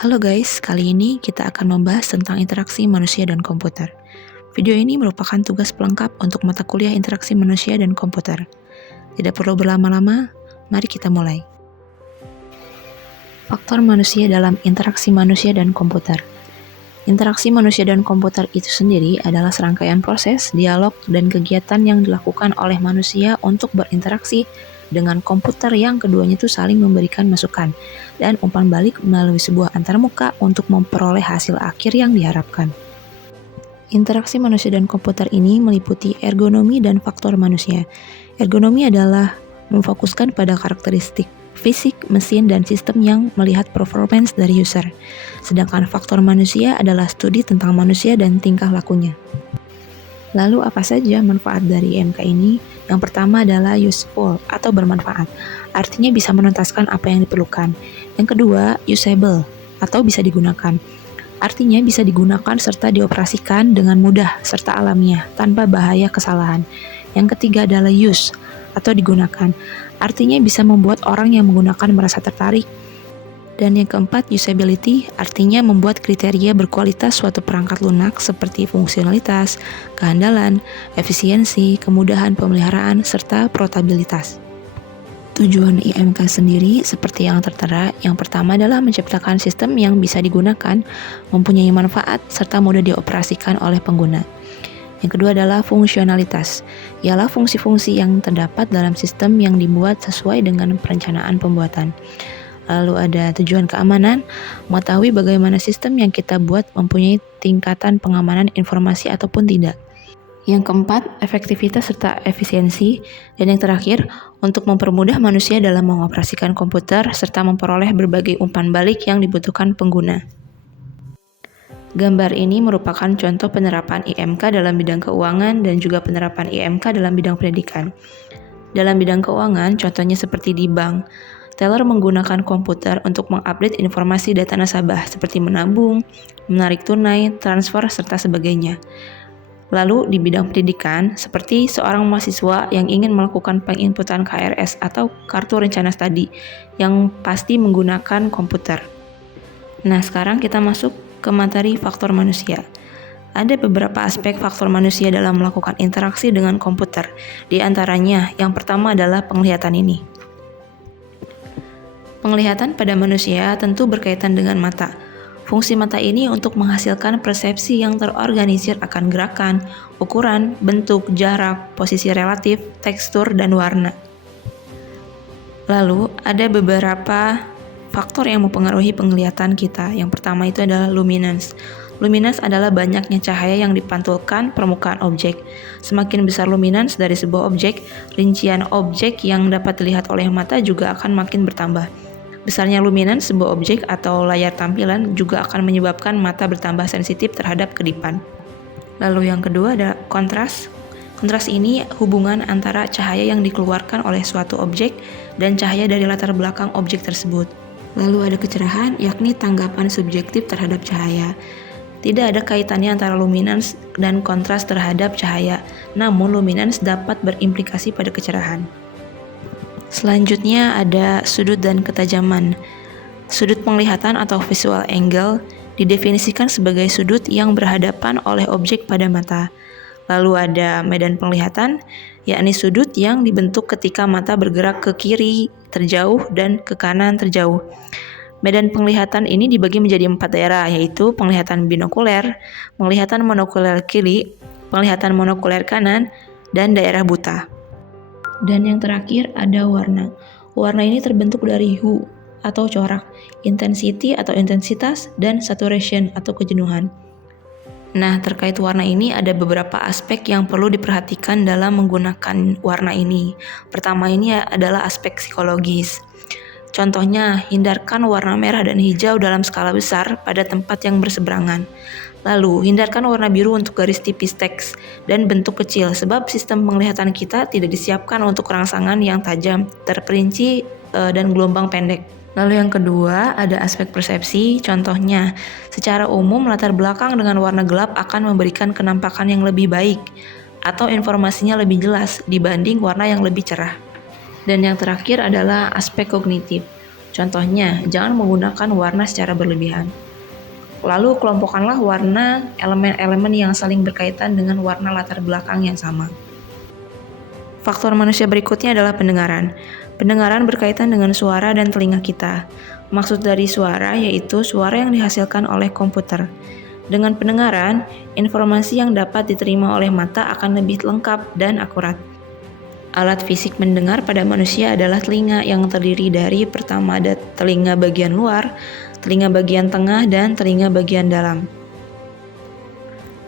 Halo guys, kali ini kita akan membahas tentang interaksi manusia dan komputer. Video ini merupakan tugas pelengkap untuk mata kuliah interaksi manusia dan komputer. Tidak perlu berlama-lama, mari kita mulai. Faktor manusia dalam interaksi manusia dan komputer. Interaksi manusia dan komputer itu sendiri adalah serangkaian proses, dialog, dan kegiatan yang dilakukan oleh manusia untuk berinteraksi dengan komputer yang keduanya itu saling memberikan masukan dan umpan balik melalui sebuah antarmuka untuk memperoleh hasil akhir yang diharapkan. Interaksi manusia dan komputer ini meliputi ergonomi dan faktor manusia. Ergonomi adalah memfokuskan pada karakteristik fisik, mesin, dan sistem yang melihat performance dari user. Sedangkan faktor manusia adalah studi tentang manusia dan tingkah lakunya. Lalu apa saja manfaat dari IMK ini? Yang pertama adalah useful atau bermanfaat, artinya bisa menuntaskan apa yang diperlukan. Yang kedua, usable atau bisa digunakan, artinya bisa digunakan serta dioperasikan dengan mudah serta alamiah tanpa bahaya kesalahan. Yang ketiga adalah use atau digunakan, artinya bisa membuat orang yang menggunakan merasa tertarik. Dan yang keempat, usability, artinya membuat kriteria berkualitas suatu perangkat lunak seperti fungsionalitas, kehandalan, efisiensi, kemudahan pemeliharaan, serta portabilitas. Tujuan IMK sendiri seperti yang tertera, yang pertama adalah menciptakan sistem yang bisa digunakan, mempunyai manfaat, serta mudah dioperasikan oleh pengguna. Yang kedua adalah fungsionalitas, ialah fungsi-fungsi yang terdapat dalam sistem yang dibuat sesuai dengan perencanaan pembuatan. Lalu ada tujuan keamanan, mengetahui bagaimana sistem yang kita buat mempunyai tingkatan pengamanan informasi ataupun tidak. Yang keempat, efektivitas serta efisiensi. Dan yang terakhir, untuk mempermudah manusia dalam mengoperasikan komputer serta memperoleh berbagai umpan balik yang dibutuhkan pengguna. Gambar ini merupakan contoh penerapan IMK dalam bidang keuangan dan juga penerapan IMK dalam bidang pendidikan. Dalam bidang keuangan, contohnya seperti di bank, teller menggunakan komputer untuk mengupdate informasi data nasabah seperti menabung, menarik tunai, transfer, serta sebagainya. Lalu di bidang pendidikan, seperti seorang mahasiswa yang ingin melakukan penginputan KRS atau kartu rencana studi yang pasti menggunakan komputer. Nah, sekarang kita masuk ke materi faktor manusia. Ada beberapa aspek faktor manusia dalam melakukan interaksi dengan komputer. Di antaranya, yang pertama adalah penglihatan ini. Penglihatan pada manusia tentu berkaitan dengan mata. Fungsi mata ini untuk menghasilkan persepsi yang terorganisir akan gerakan, ukuran, bentuk, jarak, posisi relatif, tekstur, dan warna. Lalu, ada beberapa faktor yang mempengaruhi penglihatan kita. Yang pertama itu adalah luminance. Luminance adalah banyaknya cahaya yang dipantulkan permukaan objek. Semakin besar luminance dari sebuah objek, rincian objek yang dapat dilihat oleh mata juga akan makin bertambah. Besarnya luminance sebuah objek atau layar tampilan juga akan menyebabkan mata bertambah sensitif terhadap kedipan. Lalu yang kedua ada kontras. Kontras ini hubungan antara cahaya yang dikeluarkan oleh suatu objek dan cahaya dari latar belakang objek tersebut. Lalu ada kecerahan, yakni tanggapan subjektif terhadap cahaya. Tidak ada kaitannya antara luminance dan kontras terhadap cahaya, namun luminance dapat berimplikasi pada kecerahan. Selanjutnya ada sudut dan ketajaman. Sudut penglihatan atau visual angle didefinisikan sebagai sudut yang berhadapan oleh objek pada mata. Lalu ada medan penglihatan, yakni sudut yang dibentuk ketika mata bergerak ke kiri terjauh dan ke kanan terjauh. Medan penglihatan ini dibagi menjadi 4 daerah, yaitu penglihatan binokuler, penglihatan monokuler kiri, penglihatan monokuler kanan, dan daerah buta. Dan yang terakhir ada warna. Warna ini terbentuk dari hue atau corak, intensity atau intensitas, dan saturation atau kejenuhan. Nah, terkait warna ini ada beberapa aspek yang perlu diperhatikan dalam menggunakan warna ini. Pertama ini adalah aspek psikologis. Contohnya, hindarkan warna merah dan hijau dalam skala besar pada tempat yang berseberangan. Lalu, hindarkan warna biru untuk garis tipis teks dan bentuk kecil sebab sistem penglihatan kita tidak disiapkan untuk rangsangan yang tajam, terperinci, dan gelombang pendek. Lalu yang kedua, ada aspek persepsi. Contohnya, secara umum latar belakang dengan warna gelap akan memberikan kenampakan yang lebih baik atau informasinya lebih jelas dibanding warna yang lebih cerah. Dan yang terakhir adalah aspek kognitif. Contohnya, jangan menggunakan warna secara berlebihan. Lalu kelompokkanlah warna elemen-elemen yang saling berkaitan dengan warna latar belakang yang sama. Faktor manusia berikutnya adalah pendengaran. Pendengaran berkaitan dengan suara dan telinga kita. Maksud dari suara yaitu suara yang dihasilkan oleh komputer. Dengan pendengaran, informasi yang dapat diterima oleh mata akan lebih lengkap dan akurat. Alat fisik mendengar pada manusia adalah telinga yang terdiri dari pertama ada telinga bagian luar, telinga bagian tengah, dan telinga bagian dalam.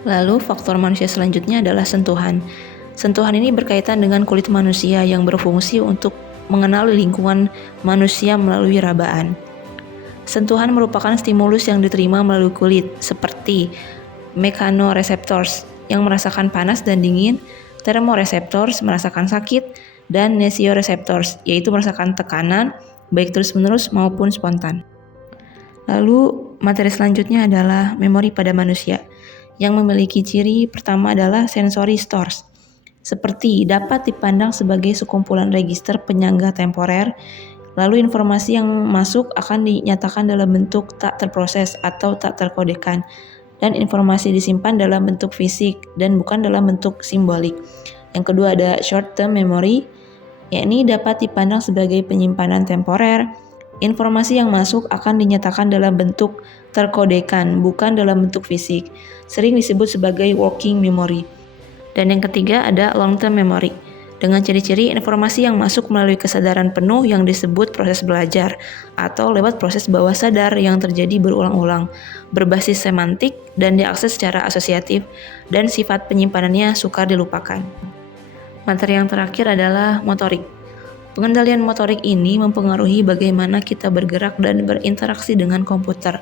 Lalu faktor manusia selanjutnya adalah sentuhan. Sentuhan ini berkaitan dengan kulit manusia yang berfungsi untuk mengenali lingkungan manusia melalui rabaan. Sentuhan merupakan stimulus yang diterima melalui kulit, seperti mechanoreceptors yang merasakan panas dan dingin, thermoreceptors merasakan sakit, dan nosioreceptors yaitu merasakan tekanan, baik terus-menerus maupun spontan. Lalu, materi selanjutnya adalah memori pada manusia, yang memiliki ciri pertama adalah sensory stores, seperti dapat dipandang sebagai sekumpulan register penyangga temporer, lalu informasi yang masuk akan dinyatakan dalam bentuk tak terproses atau tak terkodekan, dan informasi disimpan dalam bentuk fisik dan bukan dalam bentuk simbolik. Yang kedua ada short term memory, yakni dapat dipandang sebagai penyimpanan temporer. Informasi yang masuk akan dinyatakan dalam bentuk terkodekan, bukan dalam bentuk fisik, sering disebut sebagai working memory. Dan yang ketiga ada long-term memory, dengan ciri-ciri informasi yang masuk melalui kesadaran penuh yang disebut proses belajar, atau lewat proses bawah sadar yang terjadi berulang-ulang, berbasis semantik dan diakses secara asosiatif, dan sifat penyimpanannya sukar dilupakan. Materi yang terakhir adalah motorik. Pengendalian motorik ini mempengaruhi bagaimana kita bergerak dan berinteraksi dengan komputer.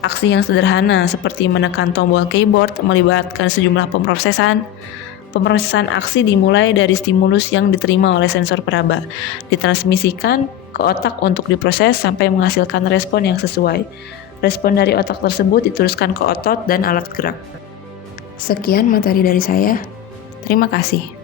Aksi yang sederhana seperti menekan tombol keyboard melibatkan sejumlah pemrosesan. Pemrosesan aksi dimulai dari stimulus yang diterima oleh sensor peraba, ditransmisikan ke otak untuk diproses sampai menghasilkan respon yang sesuai. Respon dari otak tersebut diteruskan ke otot dan alat gerak. Sekian materi dari saya. Terima kasih.